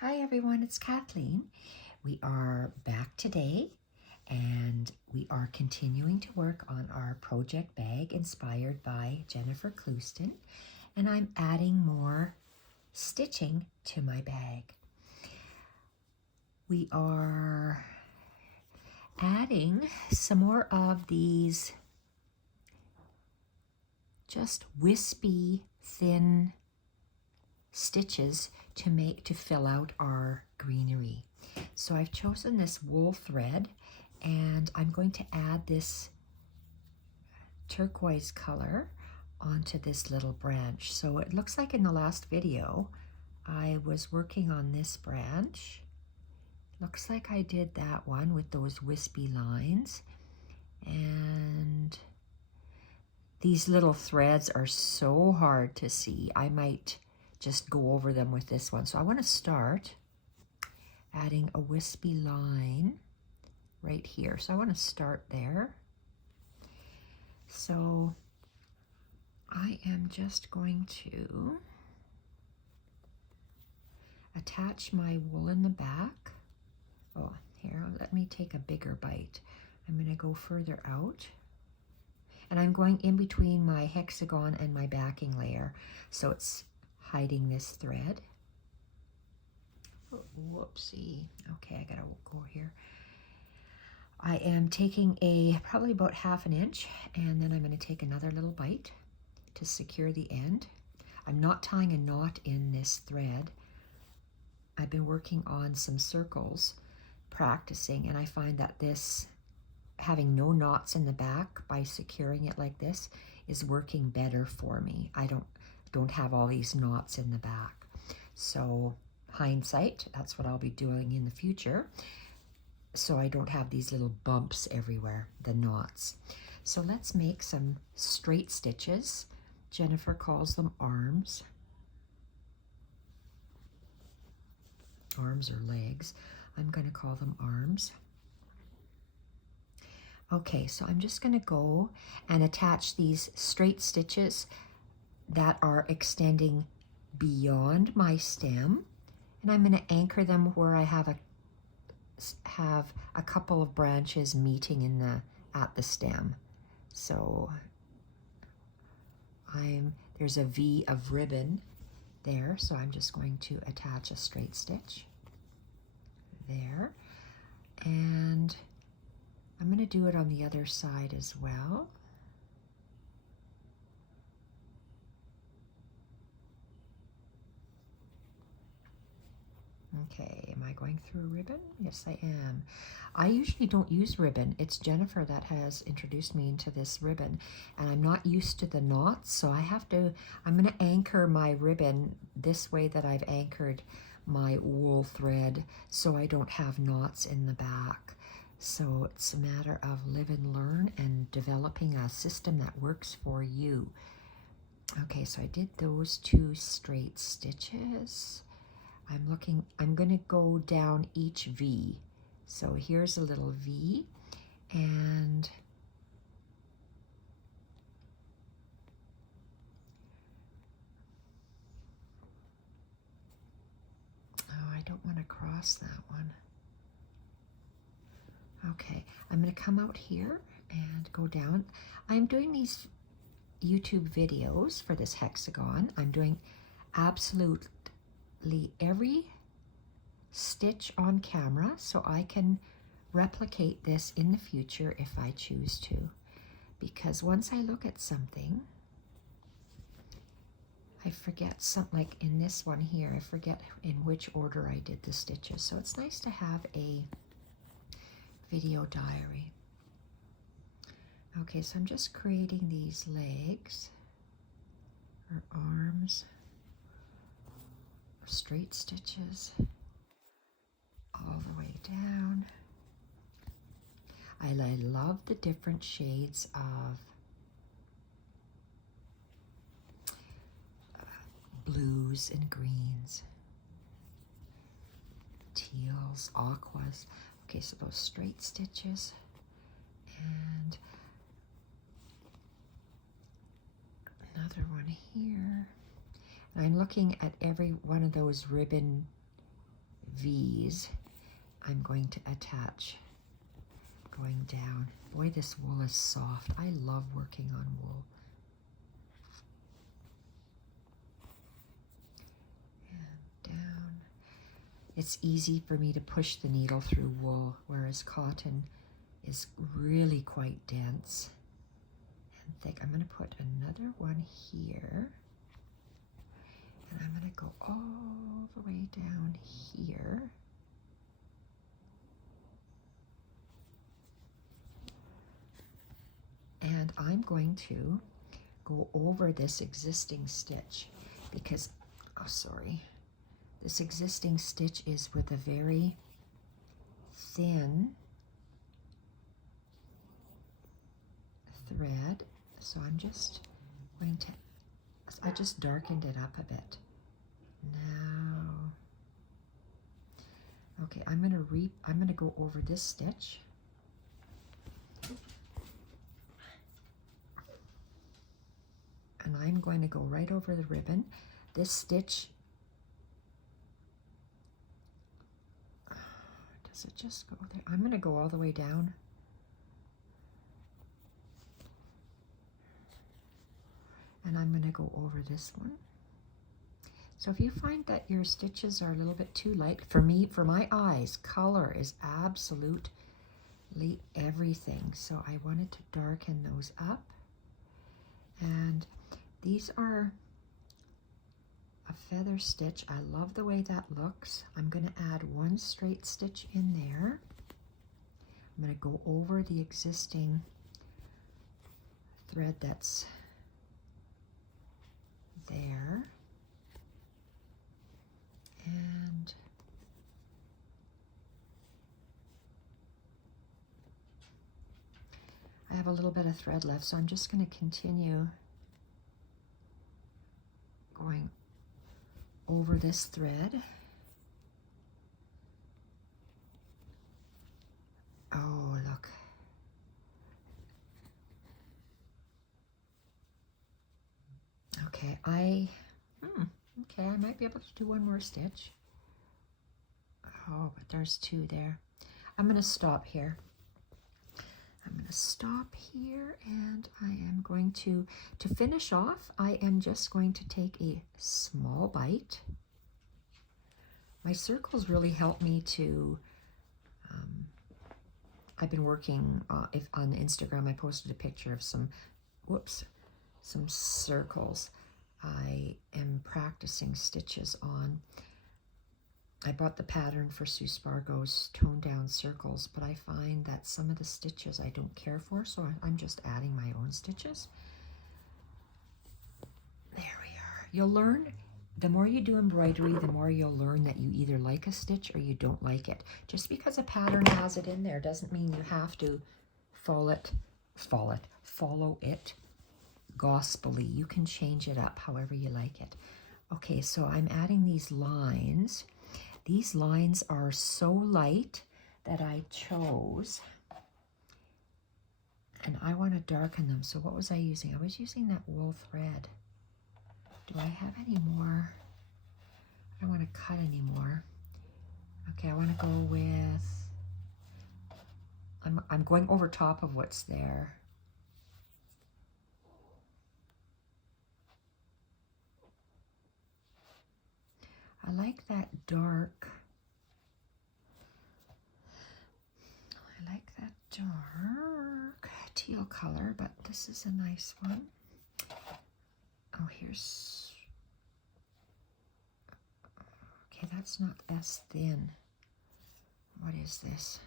Hi everyone, it's Kathleen. We are back today and we are continuing to work on our project bag inspired by Jennifer Clouston, and I'm adding more stitching to my bag. We are adding some more of these just wispy thin stitches to fill out our greenery. So I've chosen this wool thread and I'm going to add this turquoise color onto this little branch. So it looks like in the last video I was working on this branch. Looks like I did that one with those wispy lines, and these little threads are so hard to see. I might just go over them with this one. So I want to start adding a wispy line right here. So I want to start there. So I am just going to attach my wool in the back. Oh, here, let me take a bigger bite. I'm going to go further out. And I'm going in between my hexagon and my backing layer. So it's hiding this thread. Oh, whoopsie. Okay, I gotta go here. I am taking probably about 1/2 inch, and then I'm going to take another little bite to secure the end. I'm not tying a knot in this thread. I've been working on some circles, practicing, and I find that this, having no knots in the back by securing it like this, is working better for me. I don't have all these knots in the back. So hindsight, that's what I'll be doing in the future, so I don't have these little bumps everywhere, the knots. So let's make some straight stitches. Jennifer calls them arms. Arms or legs. I'm going to call them arms. Okay, so I'm just going to go and attach these straight stitches that are extending beyond my stem, and I'm going to anchor them where I have a couple of branches meeting at the stem. So there's a V of ribbon there, so I'm just going to attach a straight stitch there, and I'm going to do it on the other side as well. Okay, am I going through a ribbon? Yes, I am. I usually don't use ribbon. It's Jennifer that has introduced me into this ribbon, and I'm not used to the knots, so I'm going to anchor my ribbon this way that I've anchored my wool thread, so I don't have knots in the back. So it's a matter of live and learn and developing a system that works for you. Okay, so I did those 2 straight stitches. I'm going to go down each V. So here's a little V, and oh, I don't want to cross that one. Okay, I'm going to come out here and go down. I'm doing these YouTube videos for this hexagon. I'm doing absolutely every stitch on camera so I can replicate this in the future if I choose to, because once I look at something, I forget something. Like in this one here, I forget in which order I did the stitches, so it's nice to have a video diary. Okay, so I'm just creating these legs or arms, straight stitches all the way down. I love the different shades of blues and greens, teals, aquas. Okay, so those straight stitches, and another one here. And I'm looking at every one of those ribbon V's, I'm going to attach going down. Boy, this wool is soft. I love working on wool. And down. It's easy for me to push the needle through wool, whereas cotton is really quite dense and thick. I'm going to put another one here. And I'm going to go all the way down here. And I'm going to go over this existing stitch because, oh sorry, this existing stitch is with a very thin thread. So I'm just going to, I just darkened it up a bit. Now, okay, I'm going to go over this stitch. And I'm going to go right over the ribbon. This stitch, does it just go there? I'm going to go all the way down. And I'm going to go over this one. So if you find that your stitches are a little bit too light, for me, for my eyes, color is absolutely everything. So I wanted to darken those up. And these are a feather stitch. I love the way that looks. I'm going to add one straight stitch in there. I'm going to go over the existing thread that's there. And I have a little bit of thread left, so I'm just going to continue going over this thread. Oh, look. Okay, okay, I might be able to do one more stitch. Oh, but there's two there. I'm going to stop here. I'm going to stop here, and I am going to finish off, I am just going to take a small bite. My circles really help me to, I've been working, on Instagram, I posted a picture of some circles I am practicing stitches on. I bought the pattern for Sue Spargo's toned down circles, but I find that some of the stitches I don't care for, so I'm just adding my own stitches. There we are. You'll learn, the more you do embroidery, the more you'll learn that you either like a stitch or you don't like it. Just because a pattern has it in there doesn't mean you have to follow it gospel-y. You can change it up however you like it. Okay, so I'm adding these lines. These lines are so light that I chose, and I want to darken them. So what was I using? I was using that wool thread. Do I have any more? I don't want to cut anymore. Okay, I want to go with, I'm going over top of what's there. I like that dark. I like that dark teal color, but this is a nice one. Oh, here's, okay, that's not as thin. What is this?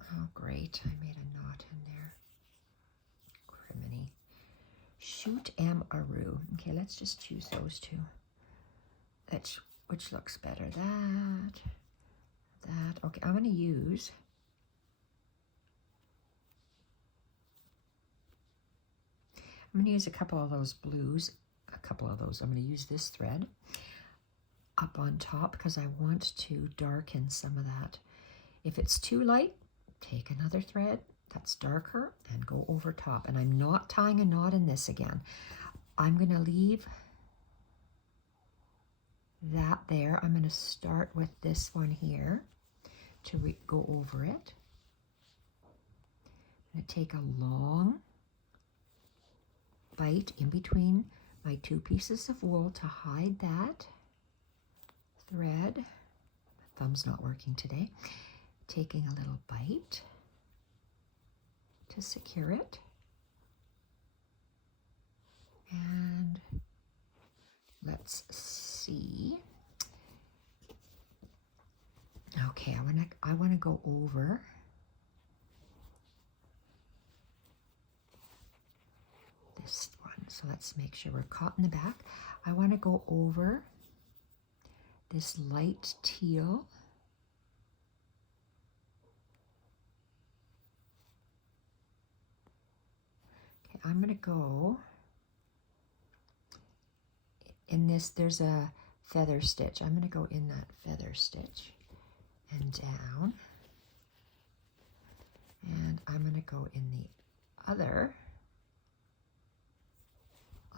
Oh, great, I made a knot in there. Criminy. Shoot Aru. Okay, let's just choose those two. Which looks better? That. Okay, I'm going to use a couple of those blues. I'm going to use this thread up on top because I want to darken some of that. If it's too light, take another thread that's darker and go over top. And I'm not tying a knot in this again. I'm going to leave that there. I'm going to start with this one here to go over it. I'm going to take a long bite in between my two pieces of wool to hide that thread. My thumb's not working today. Taking a little bite to secure it. And let's see. Okay, I want to go over this one. So let's make sure we're caught in the back. I want to go over this light teal. Okay, I'm going to go in this. There's a feather stitch. I'm going to go in that feather stitch and down. And I'm going to go in the other,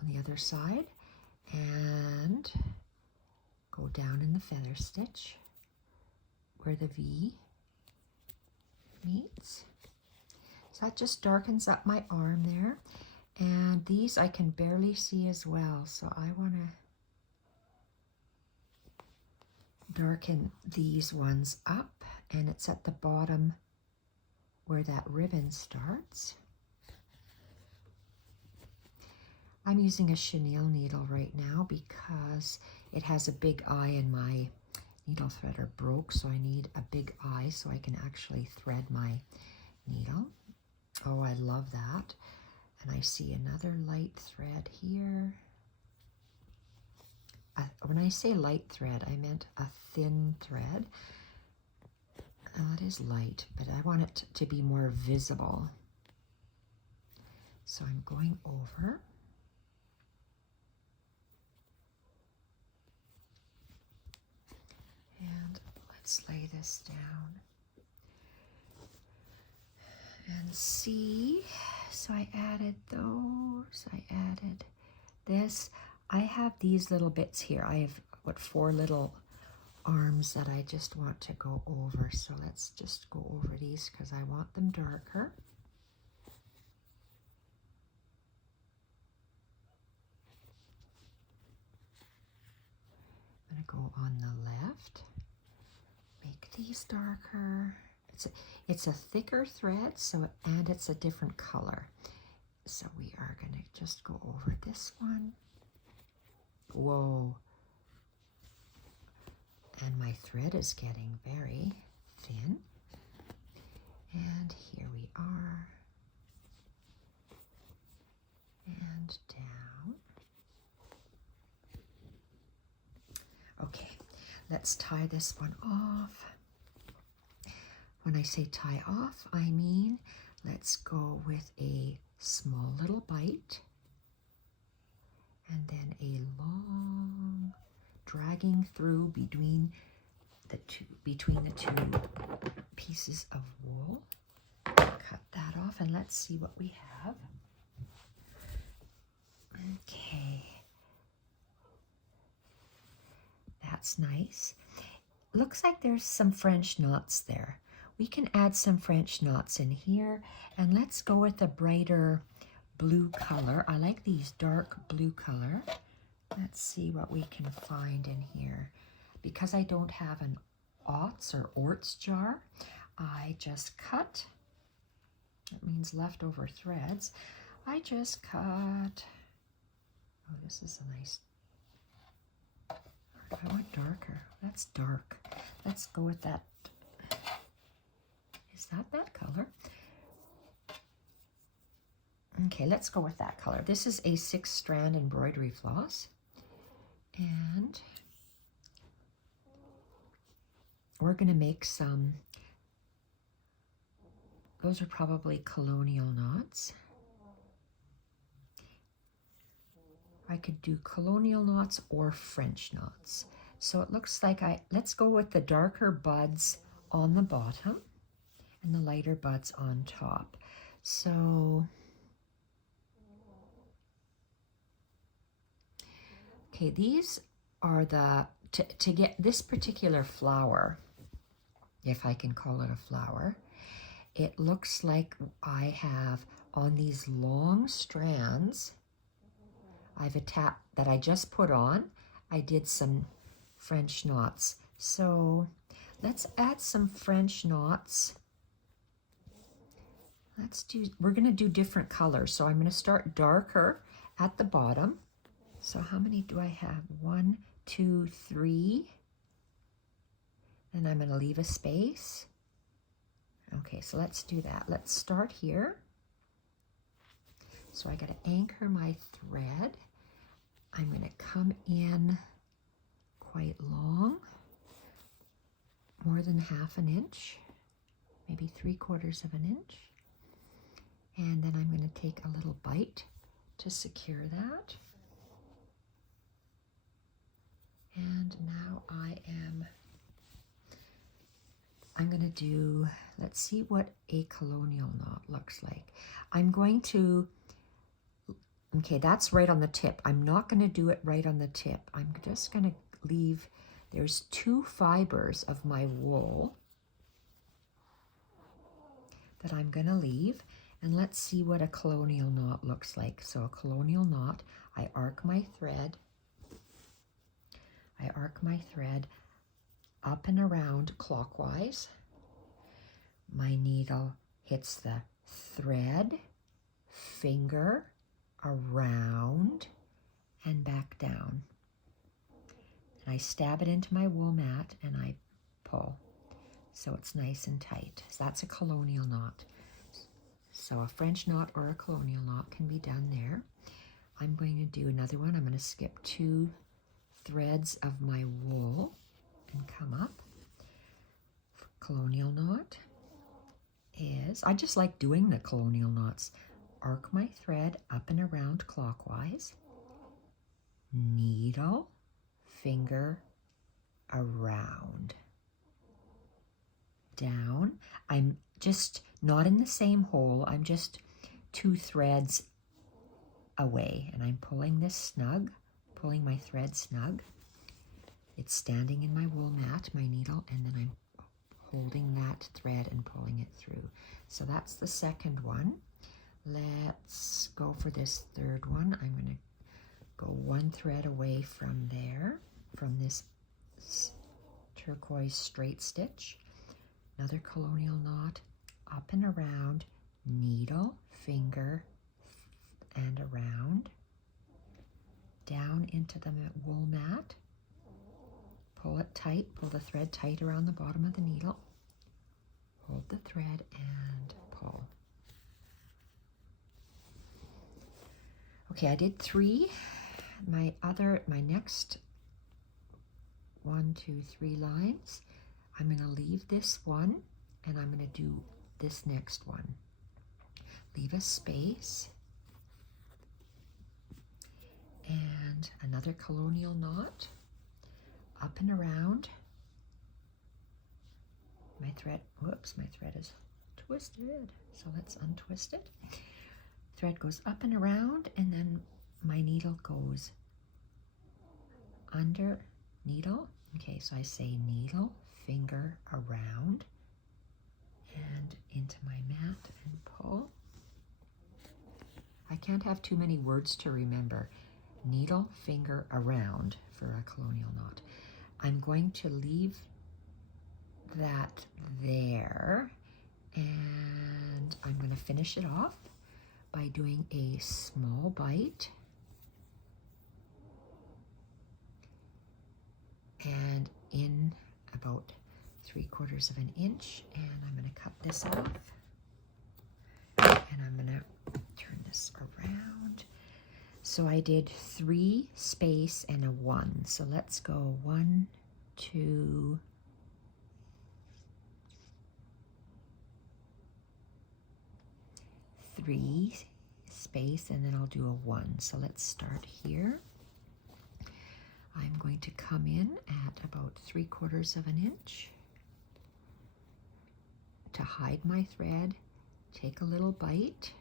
on the other side, and go down in the feather stitch where the V meets. So that just darkens up my arm there. And these I can barely see as well, so I want to darken these ones up, and it's at the bottom where that ribbon starts. I'm using a chenille needle right now because it has a big eye and my needle threader broke, so I need a big eye so I can actually thread my needle. Oh, I love that. And I see another light thread here. When I say light thread, I meant a thin thread. Oh, it is light, but I want it to be more visible. So I'm going over. And let's lay this down. And see, so I added those, I added this. I have these little bits here. I have, 4 little arms that I just want to go over. So let's just go over these because I want them darker. I'm going to go on the left, make these darker. It's a thicker thread, and it's a different color. So we are going to just go over this one. Whoa. And my thread is getting very thin. And here we are. And down. Okay, let's tie this one off. When I say tie off, I mean let's go with a small little bite and then a long dragging through between the two pieces of wool. Cut that off and let's see what we have. Okay, that's nice. Looks like there's some French knots there. We can add some French knots in here, and let's go with a brighter blue color. I like these dark blue color. Let's see what we can find in here. Because I don't have an aughts or orts jar, I just cut, that means leftover threads, I just cut, oh, this is a nice, I want darker, that's dark. Let's go with that. Is that color? Okay, let's go with that color. This is a 6-strand embroidery floss. And we're going to make some, those are probably colonial knots. I could do colonial knots or French knots. So it looks like let's go with the darker buds on the bottom and the lighter buds on top. So, okay, these are the to get this particular flower, if I can call it a flower, it looks like I have on these long strands I've attached that I just put on, I did some French knots. So let's add some French knots. We're going to do different colors. So I'm going to start darker at the bottom. So how many do I have? 1, 2, 3. And I'm going to leave a space. Okay, so let's do that. Let's start here. So I got to anchor my thread. I'm going to come in quite long, more than ½ inch, maybe 3/4 of an inch. And then I'm going to take a little bite to secure that. And now I'm going to do, let's see what a colonial knot looks like. I'm going to, okay, that's right on the tip. I'm not going to do it right on the tip. I'm just going to leave, there's 2 fibers of my wool that I'm going to leave. And let's see what a colonial knot looks like. So a colonial knot, I arc my thread. I arc my thread up and around clockwise. My needle hits the thread, finger, around, and back down. And I stab it into my wool mat and I pull. So it's nice and tight. So that's a colonial knot. So a French knot or a colonial knot can be done there. I'm going to do another one. I'm going to skip 2 threads of my wool and come up. Colonial knot is, I just like doing the colonial knots. Arc my thread up and around clockwise. Needle, finger, around. Down. I'm just not in the same hole. I'm just 2 threads away. And I'm pulling this snug, pulling my thread snug. It's standing in my wool mat, my needle, and then I'm holding that thread and pulling it through. So that's the second one. Let's go for this third one. I'm going to go 1 thread away from there, from this turquoise straight stitch. Another colonial knot, up and around, needle, finger, and around. Down into the wool mat. Pull it tight, pull the thread tight around the bottom of the needle. Hold the thread and pull. Okay, I did 3. My next 1, 2, 3 lines, I'm going to leave this one and I'm going to do this next one. Leave a space and another colonial knot, up and around. My thread, whoops, my thread is twisted, so let's untwist it. Thread goes up and around, and then my needle goes under needle. Okay, so I say needle, finger, around, and into my mat and pull. I can't have too many words to remember. Needle, finger, around for a colonial knot. I'm going to leave that there, and I'm going to finish it off by doing a small bite and in about 3/4 of an inch, and I'm going to cut this off, and I'm going to turn this around. So I did 3 space and a 1. So let's go 1, 2, 3 space, and then I'll do a 1. So let's start here. I'm going to come in at about 3/4 of an inch to hide my thread. Take a little bite.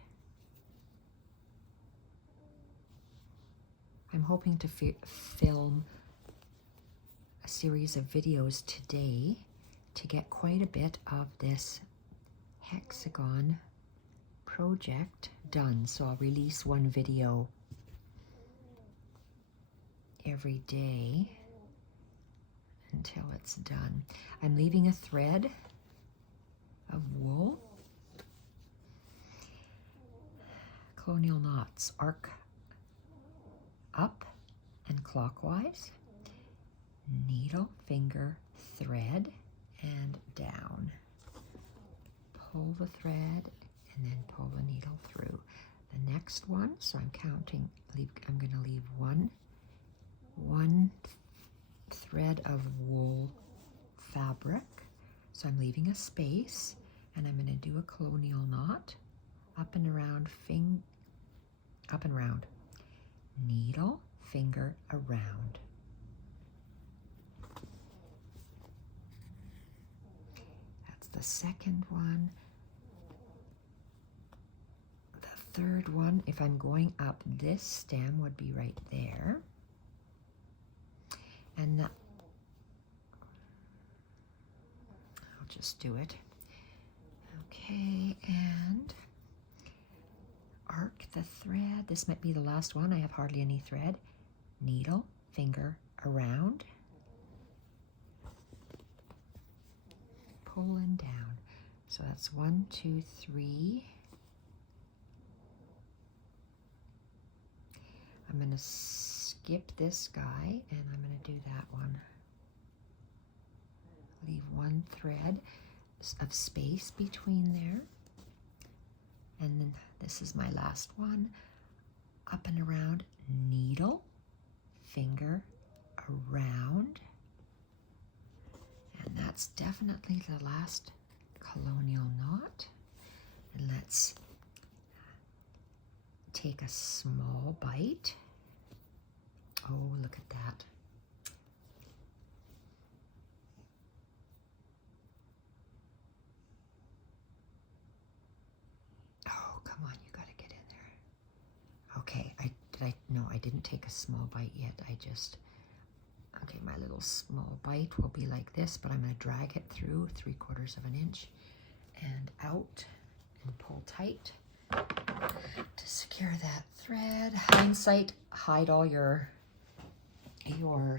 I'm hoping to film a series of videos today to get quite a bit of this hexagon project done. So I'll release one video every day until it's done. I'm leaving a thread of wool. Colonial knots, arc up and clockwise, needle, finger, thread, and down. Pull the thread and then pull the needle through. The next one, so I'm counting, I'm going to leave one thread of wool fabric. So I'm leaving a space, and I'm going to do a colonial knot, up and around, up and round, needle, finger, around. That's the second one. The third one, if I'm going up, this stem would be right there. And I'll just do it. Okay, and arc the thread. This might be the last one. I have hardly any thread. Needle, finger, around. Pull and down. So that's 1, 2, 3. I'm going to skip this guy and I'm going to do that one. Leave one thread of space between there. And then this is my last one. Up and around, needle, finger, around. And that's definitely the last colonial knot. And let's take a small bite. Oh, look at that. Oh, come on, you gotta get in there. Okay, no, I didn't take a small bite yet. Okay, my little small bite will be like this, but I'm gonna drag it through 3/4 of an inch and out and pull tight to secure that thread. Hindsight, hide all your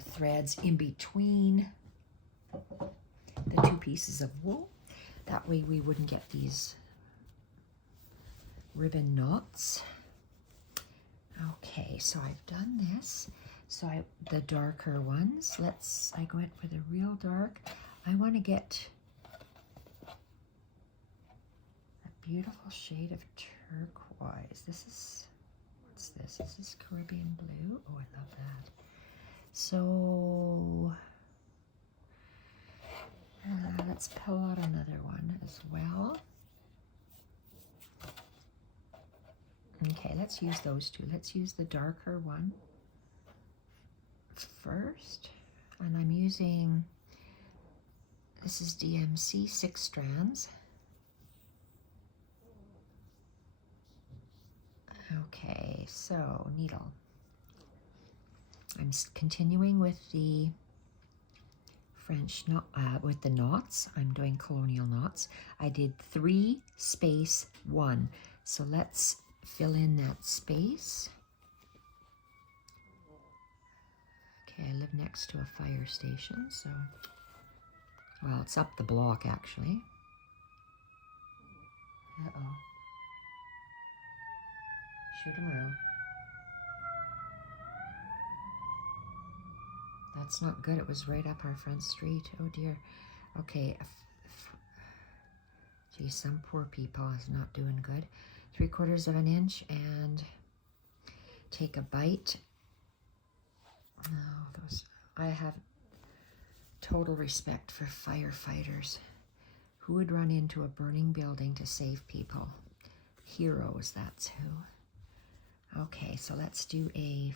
threads in between the two pieces of wool. That way we wouldn't get these ribbon knots. Okay, so I've done this. So the darker ones, I went for the real dark. I want to get a beautiful shade of turquoise. What's this? This is Caribbean blue. Oh, I love that. So let's pull out another one as well. Okay, let's use those two. Let's use the darker one first. And I'm using, this is DMC 6 strands. Okay, so needle. I'm continuing with the French knot, with the knots. I'm doing colonial knots. I did 3 space 1. So let's fill in that space. Okay, I live next to a fire station, so, well, it's up the block actually. Uh-oh. Shoot 'em around. That's not good. It was right up our front street. Oh dear. Okay. Gee, some poor people is not doing good. 3/4 of an inch and take a bite. Oh, I have total respect for firefighters. Who would run into a burning building to save people? Heroes, that's who. Okay, so let's do a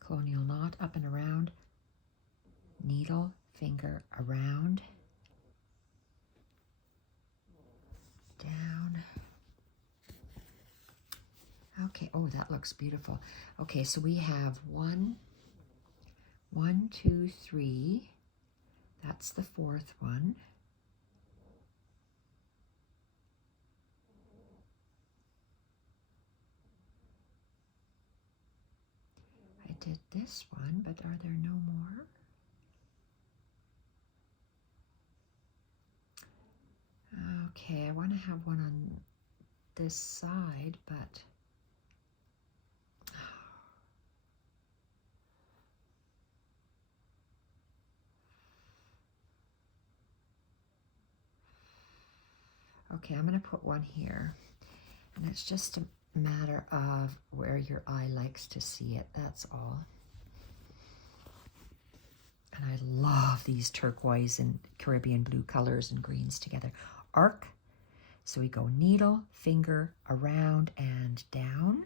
colonial knot, up and around. Needle, finger, around, down. Okay, oh, that looks beautiful. Okay, so we have 1, 2, 3, That's the fourth one. I did this one, but are there no more? Okay, I want to have one on this side, but okay, I'm going to put one here. And it's just a matter of where your eye likes to see it, that's all. And I love these turquoise and Caribbean blue colors and greens together. Arc, so we go needle, finger, around, and down.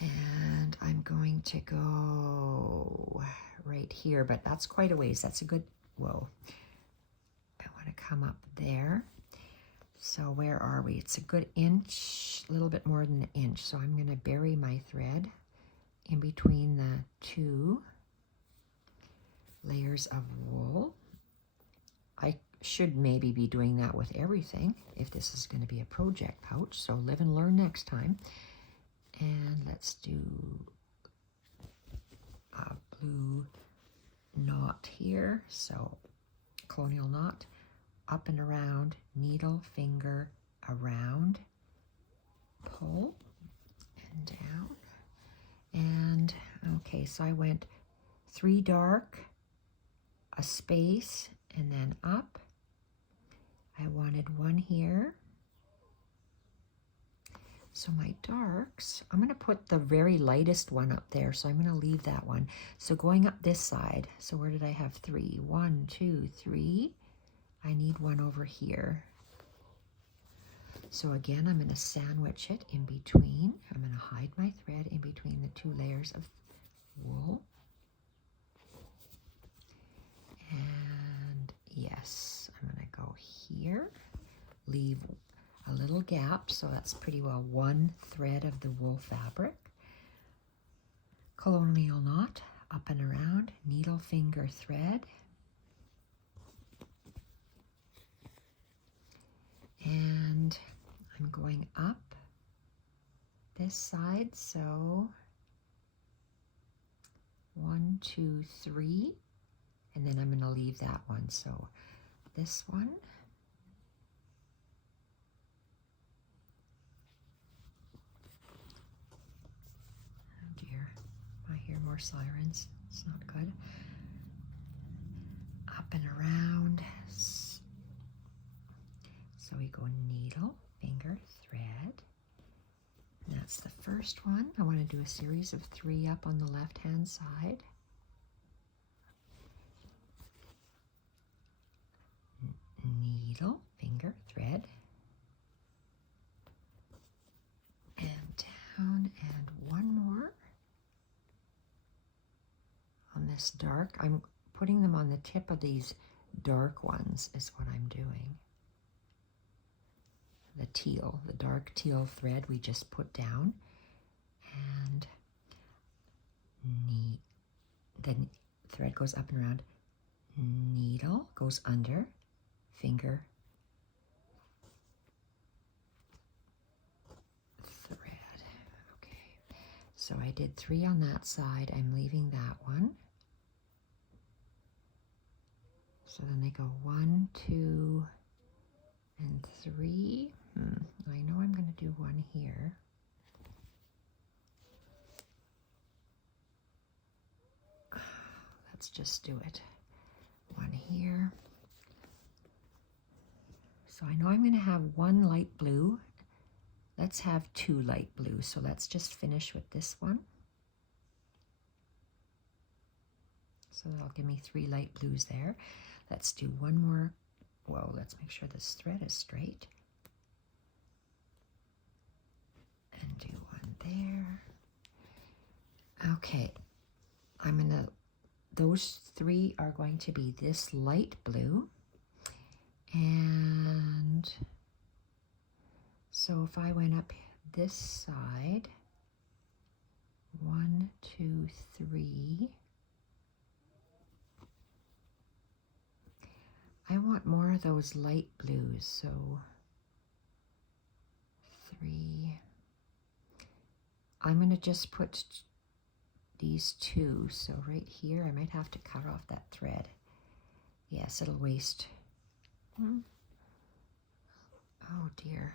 And I'm going to go right here, but that's quite a ways. That's a good, whoa. I want to come up there. So where are we? It's a good inch, a little bit more than an inch. So I'm going to bury my thread in between the two layers of wool. I should maybe be doing that with everything if this is going to be a project pouch. So live and learn next time. And let's do a blue knot here. So colonial knot, up and around, needle, finger, around, pull, and down. And okay, so I went 3 dark, a space, and then up. I wanted one here. So my darks, I'm going to put the very lightest one up there, so I'm going to leave that one. So going up this side, so where did I have 3? 1, 2, 3. I need one over here. So again, I'm going to sandwich it in between. I'm going to hide my thread in between the 2 layers of wool. And yes, I'm going to go here, leave a little gap, so that's pretty well 1 thread of the wool fabric. Colonial knot, up and around, needle, finger, thread. And I'm going up this side, so 1, 2, 3, and then I'm going to leave that one. So this one. Oh dear, I hear more sirens. It's not good. Up and around. So we go needle, finger, thread. And that's the first one. I want to do a series of 3 up on the left-hand side. Needle, finger, thread. And down, and one more. On this dark, I'm putting them on the tip of these dark ones is what I'm doing. The teal, the dark teal thread we just put down, and the thread goes up and around, needle goes under, finger, thread. Okay, so I did 3 on that side. I'm leaving that one. So then they go 1, 2, and 3. I know I'm going to do one here. Let's just do it. One here. So I know I'm going to have 1 light blue. Let's have 2 light blue. So let's just finish with this one. So that'll give me 3 light blues there. Let's do one more. Whoa, let's make sure this thread is straight. And do one there. Okay, those 3 are going to be this light blue. And so if I went up this side, 1, 2, 3, more of those light blues, so 3. I'm going to just put these 2, so right here I might have to cut off that thread. Yes, it'll waste. Oh dear.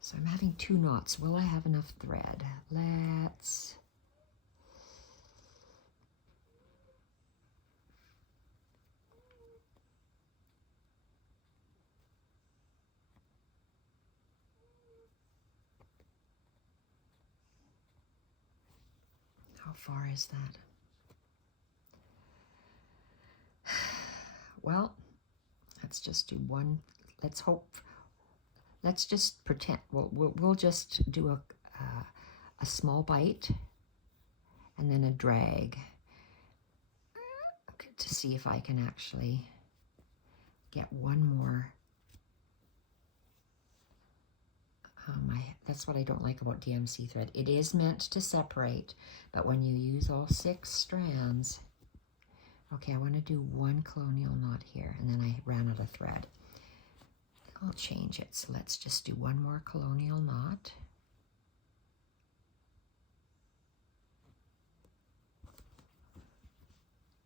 So I'm having 2 knots. Will I have enough thread? Let's... How far is that? Well, let's just do 1. Let's hope. Let's just pretend. We'll just do a small bite and then a drag to see if I can actually get one more. That's what I don't like about DMC thread. It is meant to separate, but when you use all 6 strands, okay, I want to do 1 colonial knot here, and then I ran out of thread. I'll change it. So let's just do 1 more colonial knot.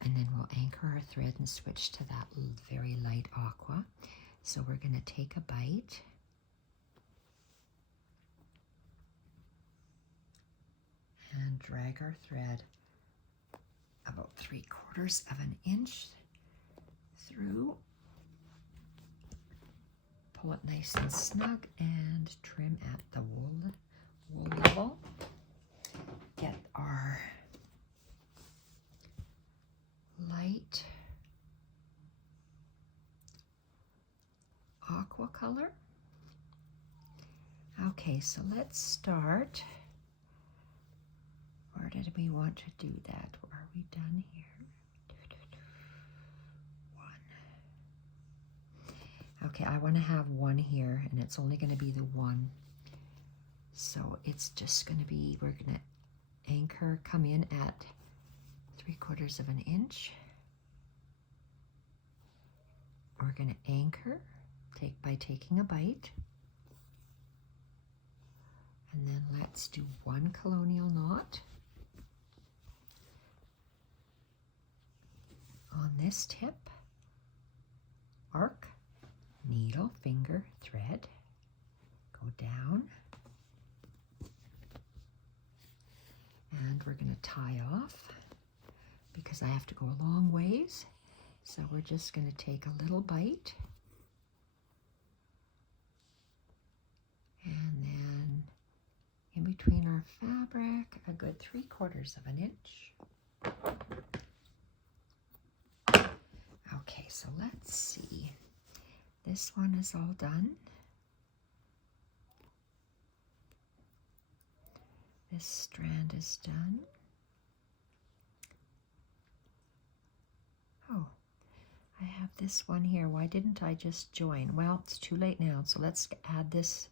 And then we'll anchor our thread and switch to that very light aqua. So we're going to take a bite. And drag our thread about 3/4 of an inch through. Pull it nice and snug and trim at the wool level. Get our light aqua color. Okay, so let's start. Where did we want to do that? Are we done here? 1. Okay, I want to have 1 here, and it's only going to be the 1. So it's just going to be, we're going to anchor, come in at 3/4 of an inch. We're going to anchor by taking a bite. And then let's do 1 colonial knot on this tip. Arc, needle, finger, thread, go down, and we're going to tie off because I have to go a long ways. So we're just going to take a little bite, and then in between our fabric, a good 3/4 of an inch. Okay, so let's see. This one is all done. This strand is done. Oh, I have this one here. Why didn't I just join? Well, it's too late now, so let's add this.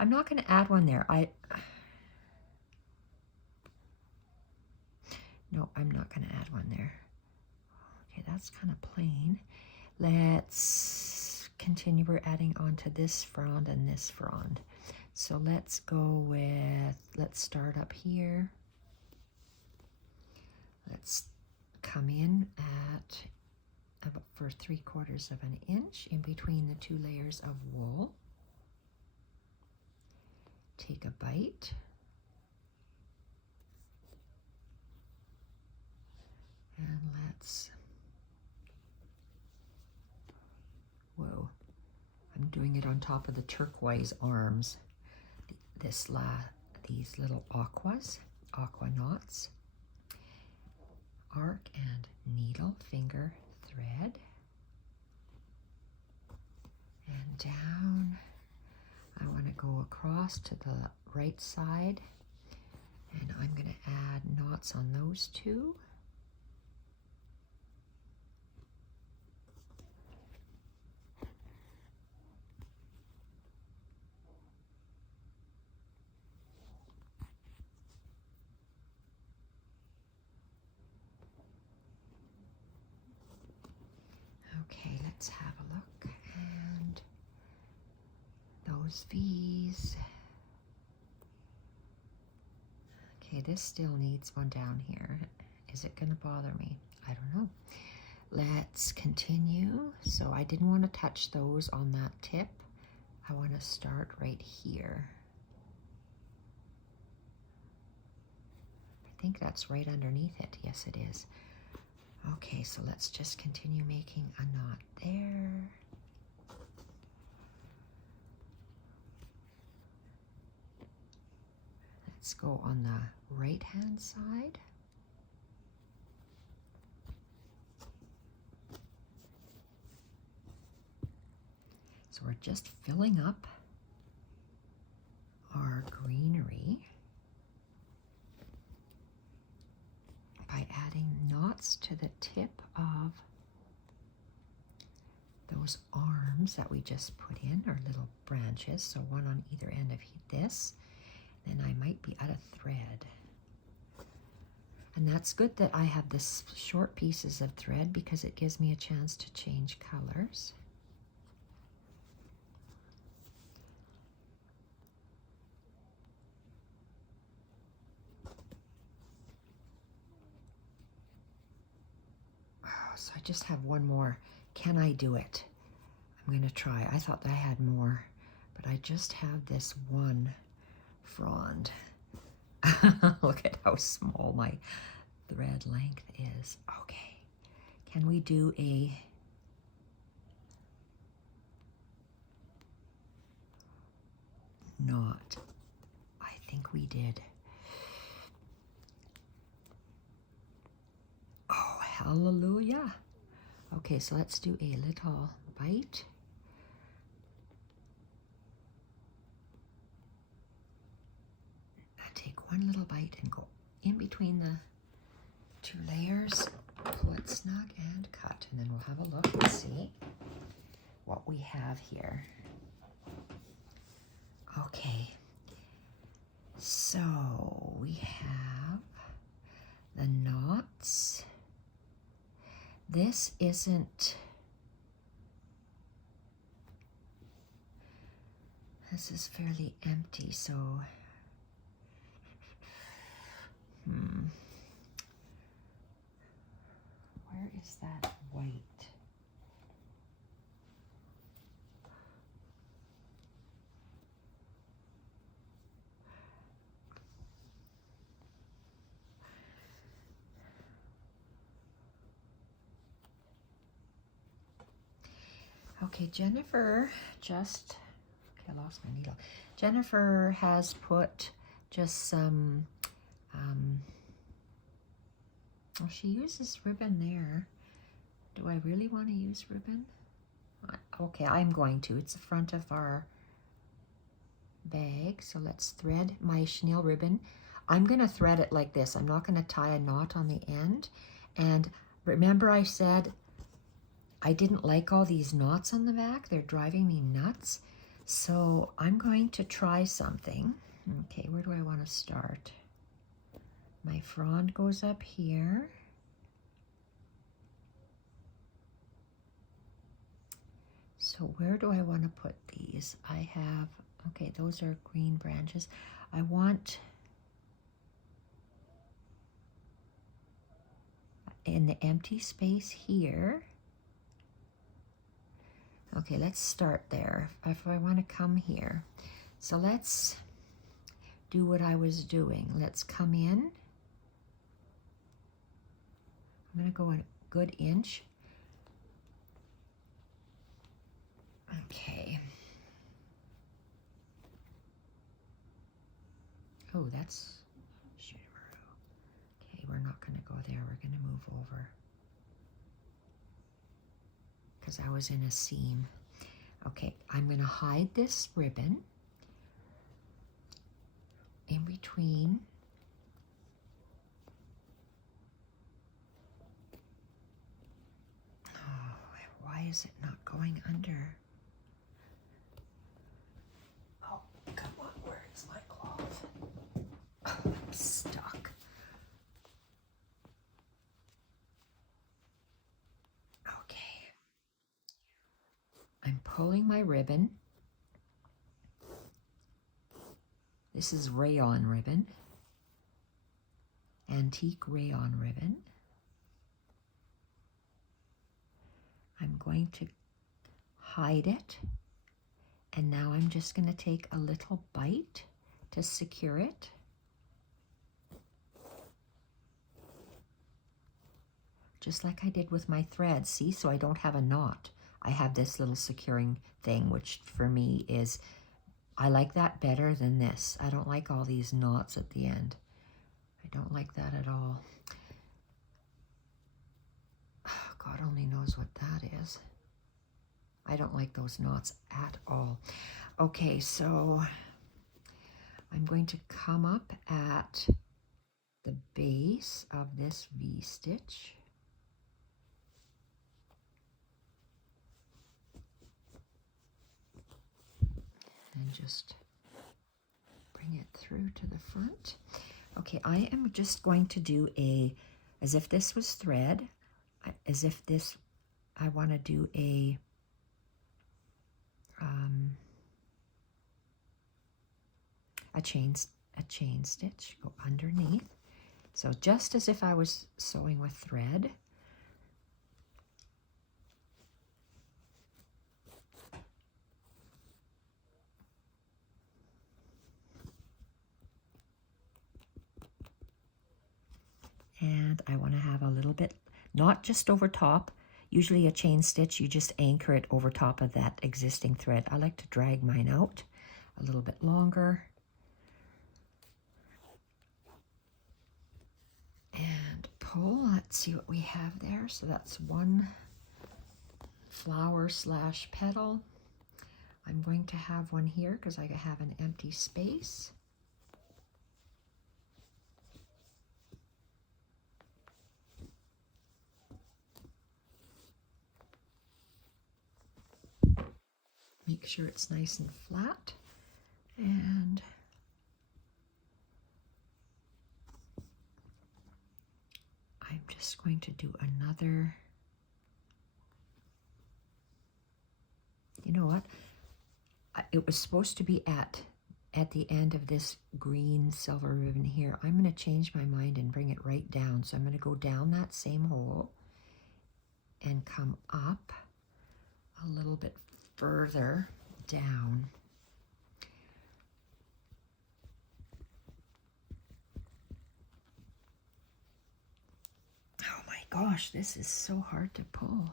I'm not going to add one there. No, I'm not going to add one there. Okay, that's kind of plain. Let's continue. We're adding onto this frond and this frond. So let's go with, let's start up here. Let's come in at about for 3/4 of an inch in between the 2 layers of wool. Take a bite. And let's, whoa, I'm doing it on top of the turquoise arms. These little aqua knots. Arc and needle, finger, thread. And down. I want to go across to the right side. And I'm going to add knots on those 2. let's have a look. And those V's. Okay, this still needs one down here. Is it going to bother me? I don't know. Let's continue. So I didn't want to touch those on that tip. I want to start right here. I think that's right underneath it. Yes, it is. Okay, so let's just continue making a knot there. Let's go on the right-hand side. So we're just filling up our greenery by adding knots to the tip of those arms that we just put in, or little branches, so one on either end of this. Then I might be out of thread. And that's good that I have this short pieces of thread because it gives me a chance to change colors. So I just have one more. Can I do it? I'm going to try. I thought that I had more, but I just have this one frond. Look at how small my thread length is. Okay. Can we do a knot? I think we did. Oh, hallelujah. Okay, so let's do a little bite. I take one little bite and go in between the two layers, pull it snug and cut, and then we'll have a look and see what we have here. Okay, so we have the knots. This isn't, this is fairly empty, so, where is that white? Okay, Jennifer just, okay, I lost my needle. Jennifer has put just some, well, she uses ribbon there. Do I really want to use ribbon? Okay, I'm going to. It's the front of our bag. So let's thread my chenille ribbon. I'm going to thread it like this. I'm not going to tie a knot on the end. And remember I said I didn't like all these knots on the back. They're driving me nuts. So I'm going to try something. Okay, where do I want to start? My frond goes up here. So where do I want to put these? I have, okay, those are green branches. I want in the empty space here. Okay, let's start there. If I want to come here. So let's do what I was doing. Let's come in. I'm going to go a good inch. Okay. Oh, that's shooteroo. Okay, we're not going to go there. We're going to move over because I was in a seam. Okay, I'm going to hide this ribbon in between. Oh, why is it not going under? Oh, come on, where is my cloth? Oh, I'm stuck. Okay. pulling my ribbon. This is rayon ribbon, antique rayon ribbon. I'm going to hide it, and now I'm just going to take a little bite to secure it. Just like I did with my thread, see, so I don't have a knot. I have this little securing thing, which for me is, I like that better than this. I don't like all these knots at the end. I don't like that at all. Oh, God only knows what that is. I don't like those knots at all. Okay, so I'm going to come up at the base of this V-stitch. And just bring it through to the front. Okay, I am just going to do as if this was thread, as if this, I want to do a chain stitch, go underneath. So just as if I was sewing with thread. And I want to have a little bit, not just over top. Usually a chain stitch, you just anchor it over top of that existing thread. I like to drag mine out a little bit longer. And pull, let's see what we have there. So that's one flower / petal. I'm going to have one here because I have an empty space. Make sure it's nice and flat. And I'm just going to do another, you know what? It was supposed to be at the end of this green silver ribbon here. I'm going to change my mind and bring it right down. So I'm going to go down that same hole and come up a little bit further down. Oh my gosh, this is so hard to pull.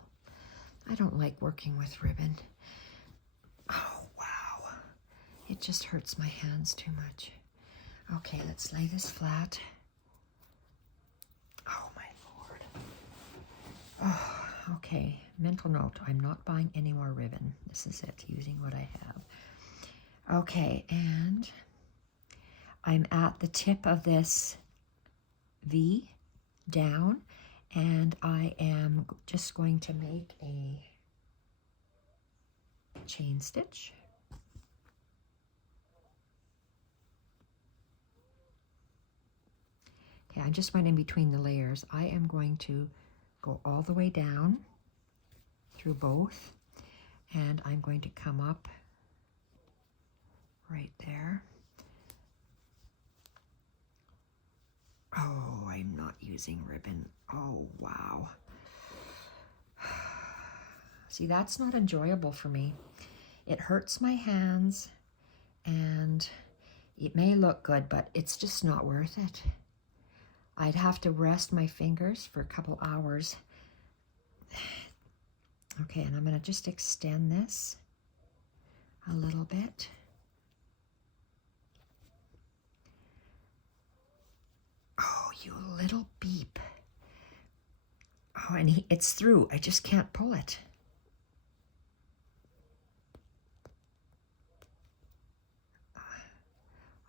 I don't like working with ribbon. Oh wow, it just hurts my hands too much. Okay, let's lay this flat. Oh my Lord. Oh. Okay, mental note, I'm not buying any more ribbon. This is it, using what I have. Okay, and I'm at the tip of this V down, and I am just going to make a chain stitch. Okay, I just went in between the layers. I am going to go all the way down through both, and I'm going to come up right there. Oh, I'm not using ribbon. Oh, wow. See, that's not enjoyable for me. It hurts my hands, and it may look good, but it's just not worth it. I'd have to rest my fingers for a couple hours. Okay, and I'm going to just extend this a little bit. Oh, you little beep. Oh, and it's through. I just can't pull it.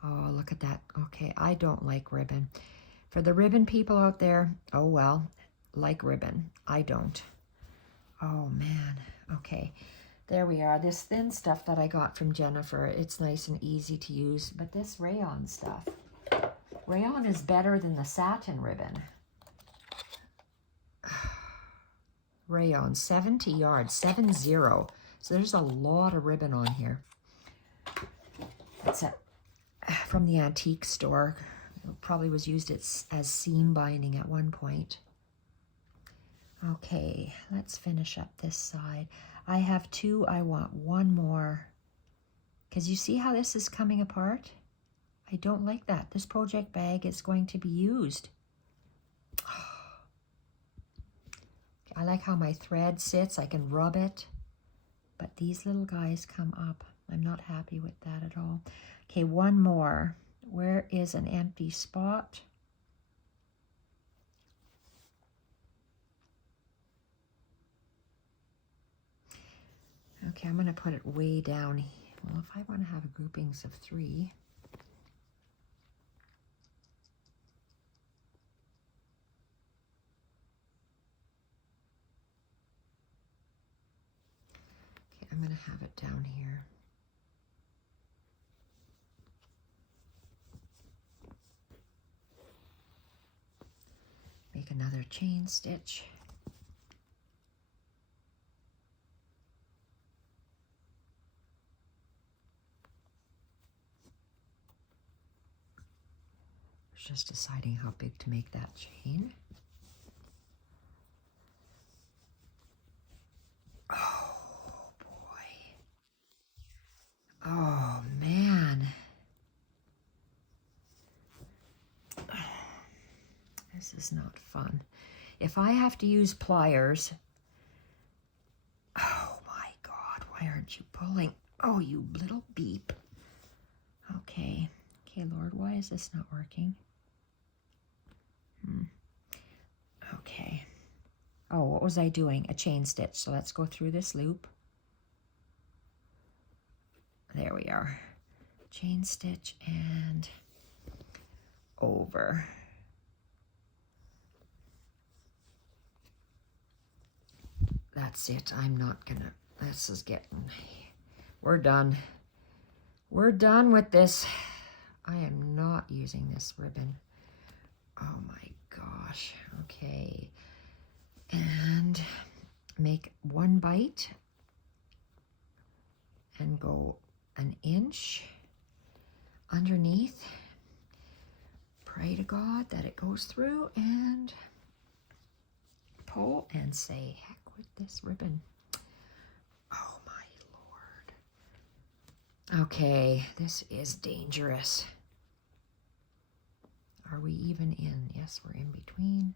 Oh, look at that. Okay, I don't like ribbon. For the ribbon people out there, oh well, like ribbon. I don't. Oh man. Okay, there we are. This thin stuff that I got from Jennifer, it's nice and easy to use, but this rayon stuff, rayon is better than the satin ribbon. Rayon, 70 yards, 70. So there's a lot of ribbon on here. It's from the antique store. It probably was used as seam binding at one point. Okay, let's finish up this side. I have 2, I want 1 more. Because you see how this is coming apart? I don't like that. This project bag is going to be used. I like how my thread sits. I can rub it. But these little guys come up. I'm not happy with that at all. Okay, 1 more. Where is an empty spot? Okay, I'm going to put it way down. Well, if I want to have groupings of 3. Okay, I'm going to have it down here. Make another chain stitch. Just deciding how big to make that chain. Oh boy. Oh man. This is not fun. If I have to use pliers, oh my God, why aren't you pulling? Oh, you little beep. Okay. Okay, Lord, why is this not working? Okay. Oh, what was I doing? A chain stitch. So let's go through this loop. There we are. Chain stitch and over. That's it. I'm not gonna, this is getting, we're done. We're done with this. I am not using this ribbon. Oh my gosh. Okay. And make 1 bite and go 1 inch underneath. Pray to God that it goes through and pull and say, heck with this ribbon. Oh my Lord. Okay, this is dangerous. Are we even in? Yes, we're in between.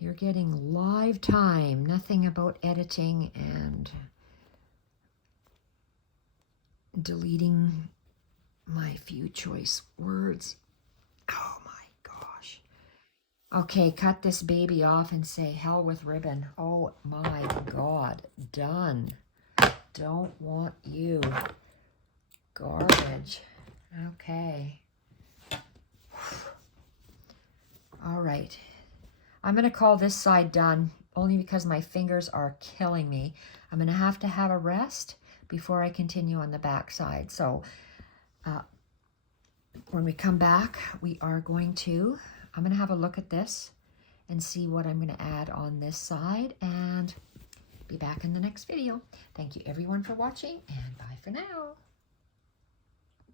You're getting live time, nothing about editing and deleting my few choice words. Oh my gosh. Okay, cut this baby off and say hell with ribbon. Oh my God, done. Don't want you. Garbage. Okay. All right. I'm going to call this side done only because my fingers are killing me. I'm going to have a rest before I continue on the back side. So when we come back, I'm going to have a look at this and see what I'm going to add on this side and be back in the next video. Thank you everyone for watching and bye for now.